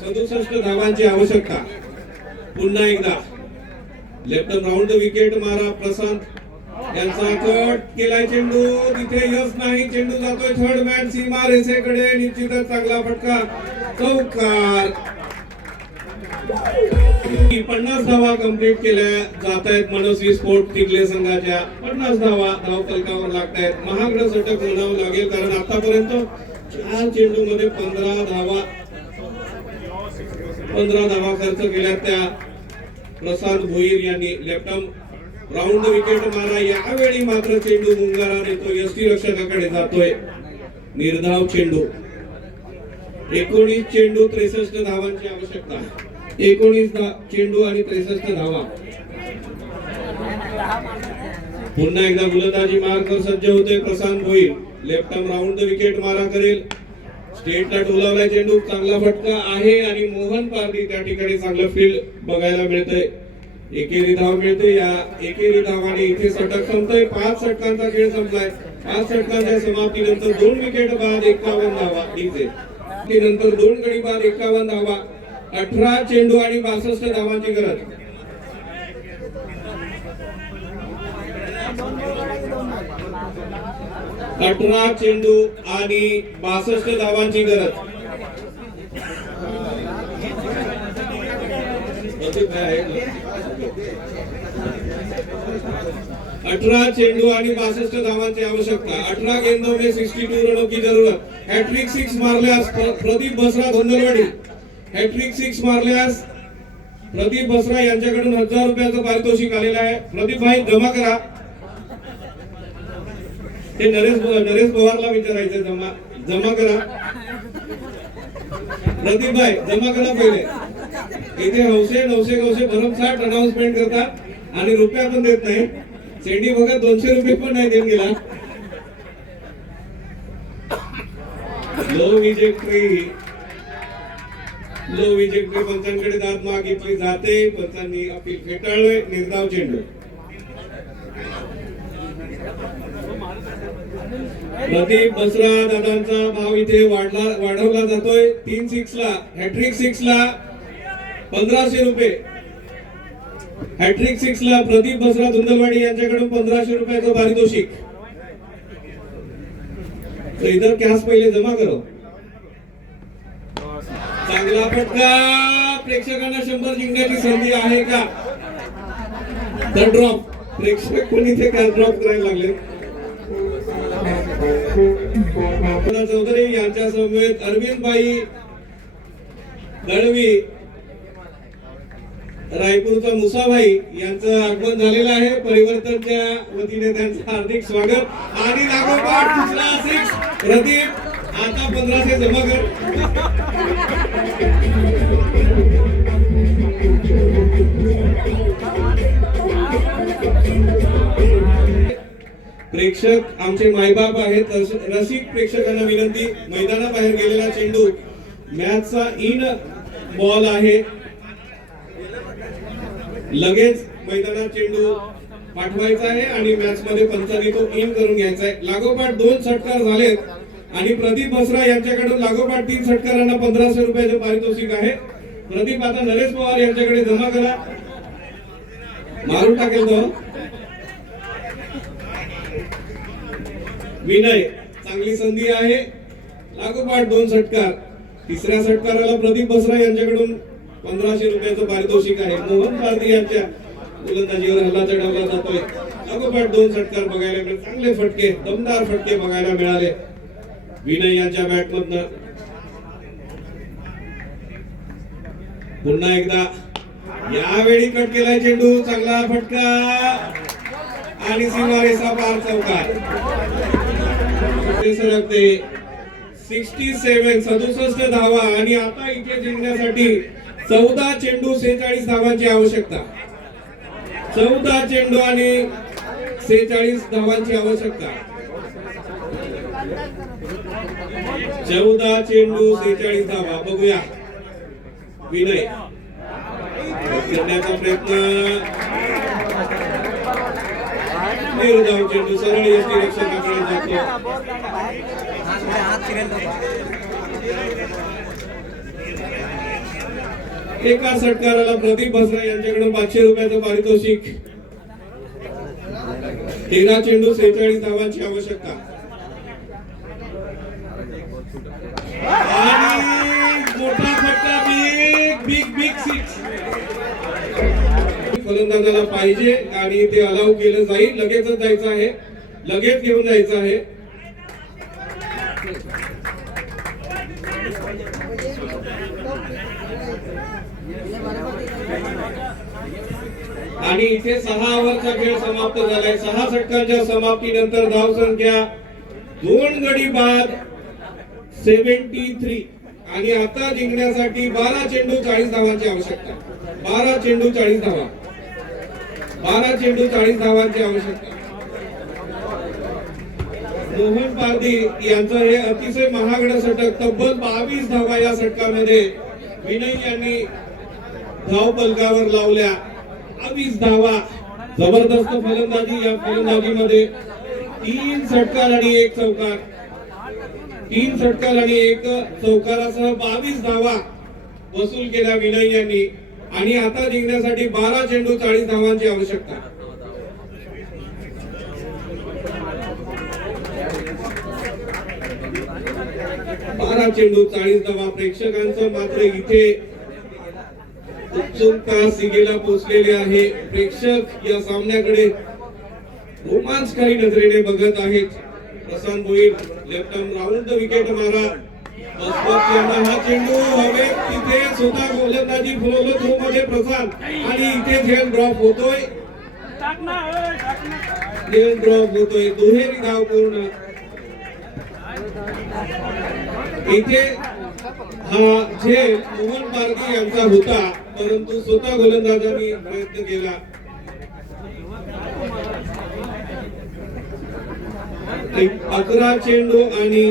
सदुसष्ट धावांची आवश्यकता. पुन्हा एकदा. लेफ्टन राऊंड विकेट मारा प्रशांत. यांचा कट केलाय चेंडू. तिथे यश नाही. चेंडू जातोय थर्ड मॅन सीमा रेसेकडे. निश्चितच चांगला फटका. चौकार. पन्नास धावा कंप्लीट केल्या. जात आहेत मनस्वी स्पोर्ट तिकले संघाच्या. पन्नास धावा धाव फलकावर लागत आहेत महागड षटक म्हणावं लागेल कारण आतापर्यंत चार चेंडू मध्ये पंधरा धावा पंधरा धावा खर्च केल्या त्या प्रसाद भोईर यांनी लेफ्टम राऊंड विकेट मारा. यावेळी मात्र चेंडू मुंगारा नेतो. यष्टी रक्षकाकडे जातोय निर्धाव चेंडू. एकोणीस चेंडू त्रेसष्ट धावांची आवश्यकता एकोणीस चेंडू आणि त्रेसष्ट धावा. पुन्हा एकदा गोलंदाजी मार्ग सज्ज होते Prashant Bhoir left arm round wicket मारा करेल. स्टेटला टोलावला चेंडू चांगला फटका आहे आणि मोहन पारदी त्या ठिकाणी चांगलं फील्ड बघायला मिळतंय. एकेरी धाव मिळते या एकेरी धावाने इथे षटक संपतोय. पाच षटकांचा खेळ संपलाय. पाच षटकांच्या समाप्तीनंतर दोन विकेट बाद एकावन्न धावा. इथे नंतर दोन गडी बाद एकावन्न धावा. अठरा चेंडू आणि बासष्ट धावांची गरज. अठरा चेंडू आणि बासष्ट धावांची गरज. अठरा चेंडू आणि बासष्ट धावांची आवश्यकता. अठरा गेंदों में सिक्स्टी टू रनों की जरूरत. हॅट्रिक सिक्स मारल्यास प्रदीप बसरा धोंदरवाडी हॅट्रिक सिक्स मारल्यास प्रदीप बसरा यांच्याकडून हजार रुपयाचं पारितोषिक आलेलं आहे. प्रदीप भाई जमा करा. ते नरेश नरेश पवारला विचारायचं जमा जमा करा. प्रदीप भाई जमा करा पहिले. इथे हौसे नऊशे गौशे भरमसाठ अनाउन्समेंट करतात आणि रुपया पण देत नाही शेंडी बघा दोनशे रुपये पण नाही देत गेला. लो विजेक्टरी लो विजेक्टरी पंचांकडे जात मागितली जाते. पंचांनी अपील फेटाळले निर्धाव चेंडू. प्रदीप बसरा दादांचा भाव इथे वाढला वाढवला जातोय. तीन सिक्स ला हॅट्रिक सिक्स ला पंधराशे रुपये. हॅट्रिक सिक्स ला प्रदीप बसरा धुंदलवाडी यांच्याकडून पंधराशे रुपयाचं पारितोषिक. इतर इधर कॅश पहिले जमा करो. चांगला फटका. प्रेक्षकांना शंभर जिंकण्याची संधी आहे का? तर ड्रॉप प्रेक्षक कोणी ते काय ड्रॉप करायला लागले? चौधरी यांच्या समवेत अरविंदबाई दळवी रायपूरचा मुसाभाई यांचं आगमन झालेलं आहे. परिवर्तनच्या वतीने त्यांचं हार्दिक स्वागत. आणि लागोपाठ दुसरा सिक्स प्रदीप आता पंधराशे जमा कर. प्रेक्षक आमचे मायबाप आहेत. रसिक प्रेक्षकांना विनंती मैदानाबाहेर गेलेला चेंडू मॅचचा इन बॉल आहे. लगेच मैदानात चेंडू पाठवायचा आहे आणि मॅच मध्ये पंचांनी तो इन करून घ्यायचा आहे. लागोपाठ दोन षटकार झालेत आणि प्रदीप बसरा यांच्याकडून लागोपाठ तीन षटकारांना पंधराशे रुपयाचे पारितोषिक आहे. प्रदीप आता नरेश पवार यांच्याकडे जमा करा. मारून टाकेल तो. विनय चांगली संधी आहे. लागोपाठ दोन षटकार. तिसऱ्या षटकाराला प्रदीप बसरा यांच्याकडून पंधराशे रुपयाचं पारितोषिक आहे. मोहन पारधी यांच्या गोलंदाजीवर हल्ला चढवला जातोय. लागोपाठ दोन षटकार बघायला मिळाले. चांगले फटके दमदार फटके बघायला मिळाले. विनय यांच्या बॅट मधनं पुन्हा एकदा. यावेळी कट केलाय चेंडू. चांगला फटका. आणि सीमारेषा पार चौकार सरकते सिक्स्टी सेव्हन सदुसष्ट धावा आणि आता इथे जिंकण्यासाठी चौदा चेंडू सेहेचाळीस धावांची आवश्यकता. चौदा चेंडू आणि सेहेचाळीस धावांची आवश्यकता. चौदा चेंडू सेहेचाळीस धावा. बघूया. विनय. करण्याचा प्रयत्न. चेंडू सरळ रक्षकाकडे जातो एका सटकाराला प्रदीप भसरा यांच्याकडून पाचशे रुपयाचं पारितोषिक. तेरा चेंडू सेहेचाळीस धावांची आवश्यकता. फलंदाजाला पाहिजे आणि ते अलाव केलं जाईल. लगेचच जायचं आहे. लगेच घेऊन जायचं आहे. आणि इथे सहा ओव्हरचा खेळ समाप्त झालाय. सहा षटकांच्या समाप्तीनंतर धावसंख्या दोन गडी बाद सेव्हन्टी थ्री आणि आता जिंकण्यासाठी बारा चेंडू चाळीस धावांची आवश्यकता. बारा चेंडू चाळीस धावा. बारा चेंडू चाळीस धावांची आवश्यकता. मोहन पारदी यांचं हे अतिशय महागड षटक तब्बल बावीस धावा या षटकामध्ये विनय यांनी धाव पलकावर लावल्या. बावीस धावा. जबरदस्त फलंदाजी या फलंदाजीमध्ये. तीन षटकार आणि एक चौकार. तीन षटकार आणि एक चौकारासह बावीस धावा वसूल केल्या विनय यांनी. आणि आता जिंकण्यासाठी बारा चेंडू चाळीस धावांची आवश्यकता बारा चेंडू चाळीस धावा. प्रेक्षकांचं मात्र इथे उत्सुकता सिगेला पोचलेली आहे. प्रेक्षक या सामन्याकडे रोमांचकारी नजरेने बघत आहेत. Prashant Bhoir left arm the wicket मारा. चेंडू हवे तिथे स्वतः गोलंदाजी फुलवलं तो मध्ये प्रसाद आणि इथे झेल ड्रॉप होतोय झेल ड्रॉप होतोय दुहेरी धाव पूर्ण इथे हा झेल मोहन पारदी यांचा होता परंतु स्वतः गोलंदाजांनी प्रयत्न केला एक अकरा चेंडू आणि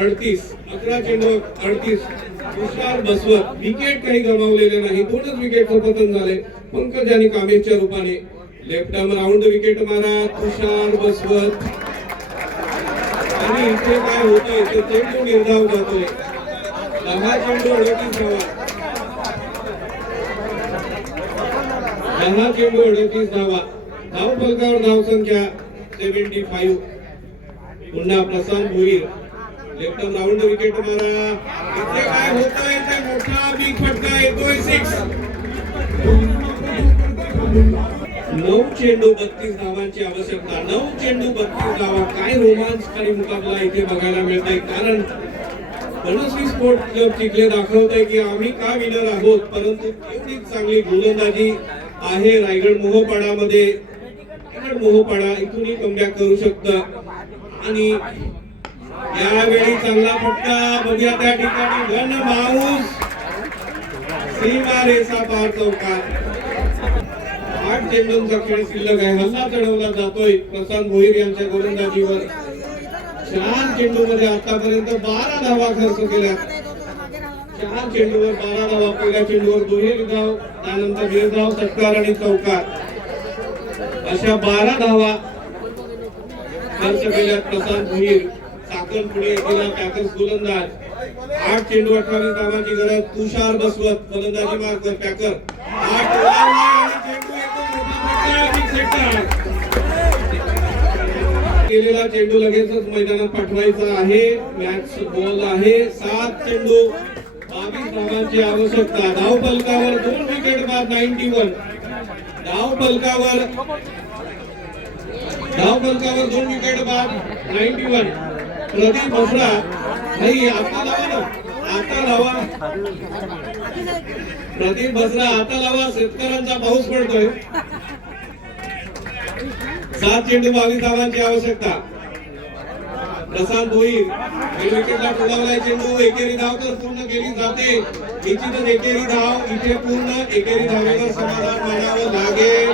अडतीस अकरा चेंडू अडतीस. तुषार बसवत विकेट काही गमावलेले नाही. दोनच विकेट पतन झाले. पंकज आणि कामेशच्या रूपाने. लेफ्ट आर्म राऊंड विकेट मारा तुषार बसवत. आणि इथे काय होतंय ते चेंडू निर्धाव जातोय. दहा चेंडू अडतीस धावा. दहा चेंडू अडतीस धावा. धाव फलकावर धाव संख्या सेव्हन्टी फाईव्ह पुन्हा Prashant Bhoir. Left round wicket मारा. इथे काय होतंय? ते मोठा बिग फटका येतोय सिक्स नऊ चेंडू बत्तीस धावांची आवश्यकता. नऊ चेंडू बत्तीस धावा. काय रोमांचकारी मुकाबला इथे बघायला मिळतोय? कारण मनस्वी स्पोर्ट क्लब चिखले दाखवत आहे की आम्ही का विनर आहोत? परंतु एवढीच चांगली गोलंदाजी आहे रायगड मोहपाडामध्ये. रायगड मोहपाडा इथूनही कमबॅक करू शकतं. आणि यावेळी चांगला फटका बघूया त्या ठिकाणी घन माऊस. सीमा रेसा पार चौकार आठ चेंडूंचा खेळ शिल्लक आहे. हल्ला चढवला जातोय. प्रशांत भोईर यांच्या गोलंदाजीवर. चार चेंडू मध्ये आतापर्यंत बारा धावा खर्च केल्या चार चेंडूवर बारा धावा. पहिल्या चेंडूवर दुहेरी धाव त्यानंतर निर्धाव सत्कार आणि चौकार. अशा बारा धावा खर्च केल्या प्रशांत भोईर. साखरपुडी गेला पॅकर्स गोलंदाज. आठ चेंडू अठ्ठावीस धावांची गरज तुषार बसवत फलंदाजी मार्ग पॅकर. आठ आणि चेंडू एकदम केलेला चेंडू लगेचच मैदानात पाठवायचा आहे. मॅच बॉल आहे. सात चेंडू बावीस धावांची आवश्यकता. धाव पलकावर दोन विकेट बाद नाईन्टी वन धाव पलकावर धाव पलकावर दोन विकेट बाद नाईन्टी वन प्रदीप भोसरा नाही आता लावा ना. आता लावा. प्रदीप भसरा आता लावा. शेतकऱ्यांचा पाऊस पडतोय. सात चेंडू बावीस धावांची आवश्यकता. प्रसाद भोईर विकेटला टोलावलाय चेंडू. एकेरी धाव तर पूर्ण केली जाते. निश्चितच एकेरी धाव इथे पूर्ण एकेरी धावेवर समाधान मानावं लागेल.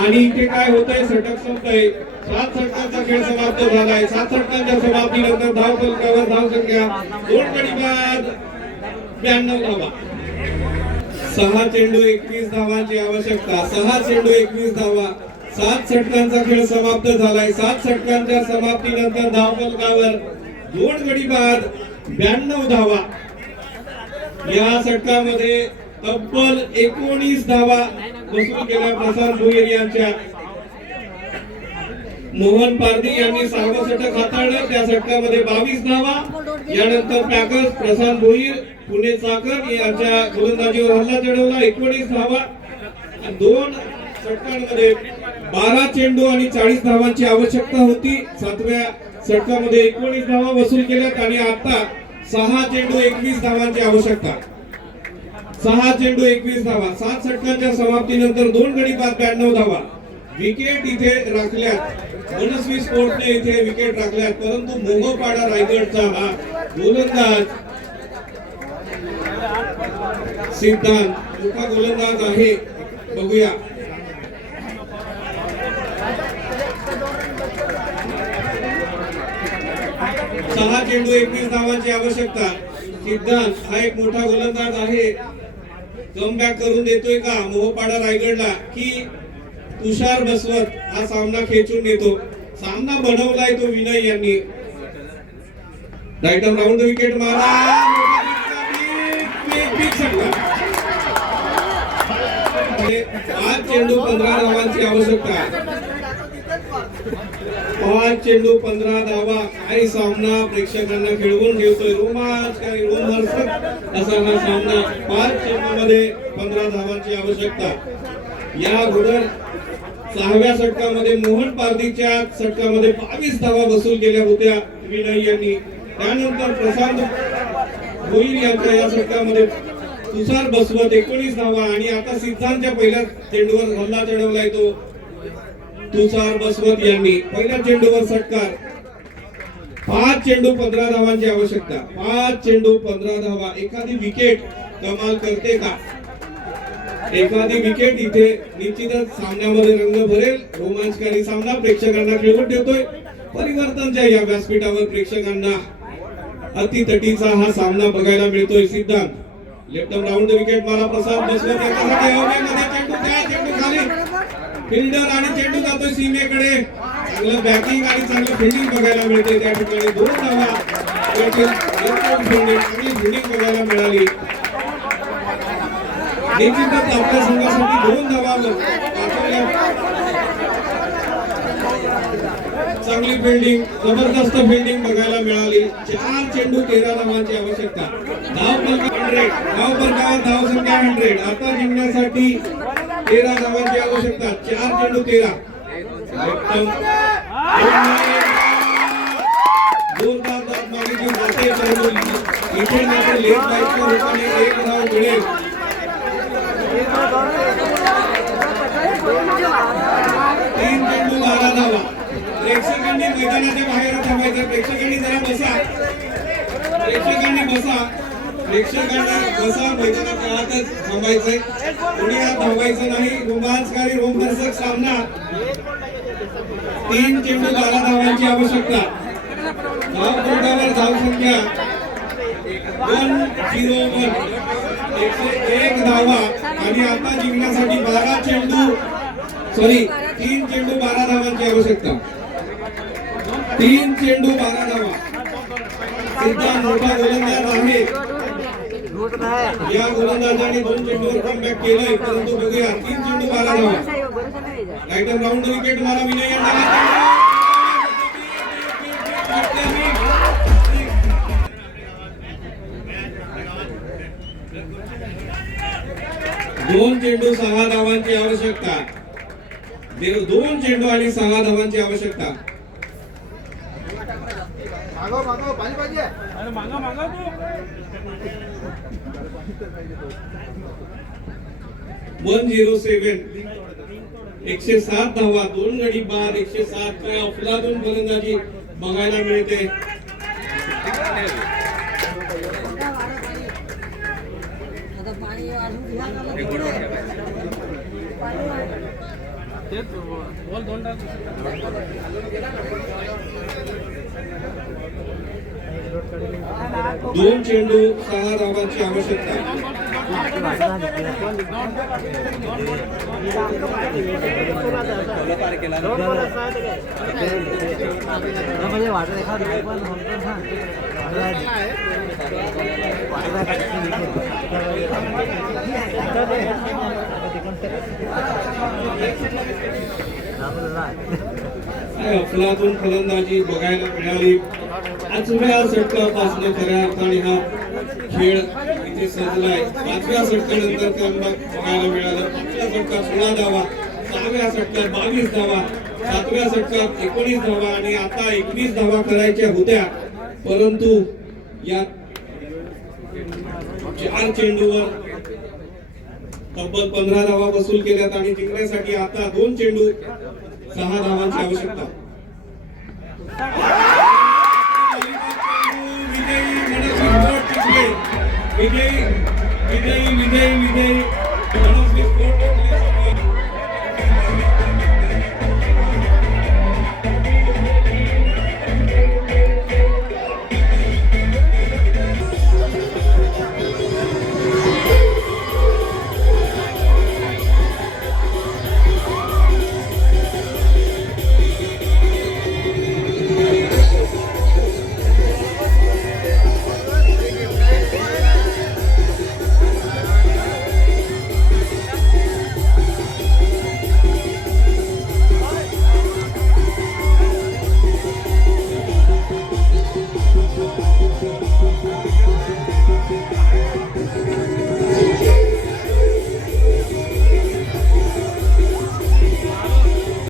आणि इथे काय होतंय? षटक संपतय. सात षटकांचा खेळ समाप्त झालाय. सात षटकांच्या समाप्तीनंतर धाव फलकावर धाव संख्या दोन गडी बाद. ब्याण्णव धावा. सहा चेंडू एकवीस धावांची आवश्यकता. सहा चेंडू एकवीस धावा. सात षटकांचा खेळ समाप्त झालाय. सात षटकांच्या समाप्तीनंतर धाव फलकावर दोन गडी बाद ब्याण्णव धावा. या षटकामध्ये तब्बल एकोणीस धावा वसूल केल्या प्रसाद भोईर यांच्या. मोहन पारदी यांनी सहावं षटक हाताळलं. त्या षटकामध्ये बावीस धावा. यानंतर पॅकर्स प्रशांत भोईर पुणे चाकर यांच्या गोलंदाजीवर हल्ला चढवला. एकोणीस धावा. दोन षटकांमध्ये बारा चेंडू आणि चाळीस धावांची आवश्यकता होती. सातव्या षटकामध्ये एकोणीस धावा वसूल केल्यात आणि आता सहा चेंडू एकवीस धावांची आवश्यकता. सहा चेंडू एकवीस धावा. सात षटकांच्या समाप्तीनंतर दोन गडी बाद ब्याण्णव धावा. विकेट इथे राखल्यात. मनस्वी स्पोर्टने इथे विकेट राखल्यात. परंतु मोगोपाडा रायगडचा हा गोलंदाज सिद्धांत मोठा गोलंदाज आहे. बघूया. सहा चेंडू एकवीस धावांची आवश्यकता. सिद्धांत हा एक मोठा गोलंदाज आहे. कमबॅक करून देतोय का? मोहपाडा रायगडला. की तुषार बसवत हा सामना खेचून नेतो. सामना बनवलाय तो विनय यांनी. राईट राऊंड विकेट मारा. आज चेंडू पंधरा धावांची आवश्यकता. पाच चेंडू पंधरा धावा. काही सामना प्रेक्षकांना खेळवून ठेवतोय रोमांचकारी रोमहर्षक असा हा सामना पाच चेंडूमध्ये पंधरा धावांची आवश्यकता. या अगोदर सहाव्या षटकामध्ये मोहन पारदीच्या षटकामध्ये बावीस धावा वसूल केल्या होत्या विनय यांनी. त्यानंतर प्रशांत भोईर यांच्या या षटकामध्ये तुषार बसवत एकोणीस धावा आणि आता सिद्धांतच्या पहिल्या चेंडूवर हल्ला चढवलाय तो. तुषार बसवत यांनी पहिल्या चेंडूवर षटकार पाच चेंडू पंधरा धावांची आवश्यकता. पाच चेंडू पंधरा धावा. एखादी विकेट कमाल करते का? एखादी विकेट इथे निश्चितच सामन्यामध्ये रंग भरेल. रोमांचकारी सामना प्रेक्षकांना खेळवून ठेवतोय परिवर्तनच्या या व्यासपीठावर प्रेक्षकांना अतितटीचा हा सामना बघायला मिळतोय सिद्धांत. लेफ्ट राऊंड विकेट मारा प्रसाद बसवत. याच्यासाठी चेंडू फिल्डर आणि चेंडू जातो सीमेकडे. चांगलं बॅटिंग आणि चांगलं फिल्डिंग बघायला मिळते त्या ठिकाणी. दोन धावा. चांगली फिल्डिंग बघायला मिळाली. निश्चितच आपल्या संघासाठी दोन धावा चांगली फिल्डिंग जबरदस्त फिल्डिंग बघायला मिळाली. चार चेंडू तेरा धावांची आवश्यकता. धाव पर हंड्रेड धाव फलकावर धाव संख्या हंड्रेड आता जिंकण्यासाठी तेरा धावांची आवश्यकता चार चेंडू तेरा. उत्तम. जोरदार मागे घेऊन जाते इथे मात्र लेट बाईकच्या रूपाने एक धाव मिळेल. तीन चेंडू बारा धावा. प्रेक्षकांनी मैदानाच्या बाहेर थांबायचं. प्रेक्षकांनी जरा बसा. प्रेक्षकांनी बसा. प्रेक्षकांना बसा मैदानाच्या आतच थांबायचंय कोणी आज थांबायचं नाही. रोमांचकारी रोमदर्शक सामना. तीन चेंडू बारा धावांची आवश्यकता. धाव फलकावर धाव संख्या वन झिरो वन एकशे एक धावा. आणि आता जिंकण्यासाठी बारा चेंडू सॉरी तीन चेंडू बारा धावांची आवश्यकता. तीन चेंडू बारा धावा सिद्धा मोठा गोलंदाज आहे. या गोलंदाजाने दोन चेंडूवर कमबॅक केलंय परंतु बघूया तीन चेंडू राईट राऊंड विकेट मारा विनय यांना. दोन चेंडू सहा धावांची आवश्यकता. दोन चेंडू आणि सहा धावांची आवश्यकता. मागव मागव पाणी पाहिजे. वन झिरो सेव्हन एकशे सात धावा दोन गडी बाद एकशे सात च्या अफलातून फलंदाजी बघायला मिळते. आता दोन दोन चेंडू सहा धावांची आवश्यकता नाही अफलातून फलंदाजी बघायला मिळाली. पाचव्या षटकापासून खऱ्या अर्थाने हा खेळ इथे सजलाय. पाचव्या षटकानंतर comeback बघायला मिळालं. पाचव्या षटकात सोळा धावा सहाव्या षटकात बावीस धावा सातव्या षटकात एकोणीस धावा आणि आता एकवीस धावा करायच्या होत्या. परंतु या चार चेंडूवर तब्बल पंधरा धावा वसूल केल्यात आणि जिंकण्यासाठी आता दोन चेंडू सहा धावांची आवश्यकता. വിജയ് വിജയ് വിജയ് വിജയ്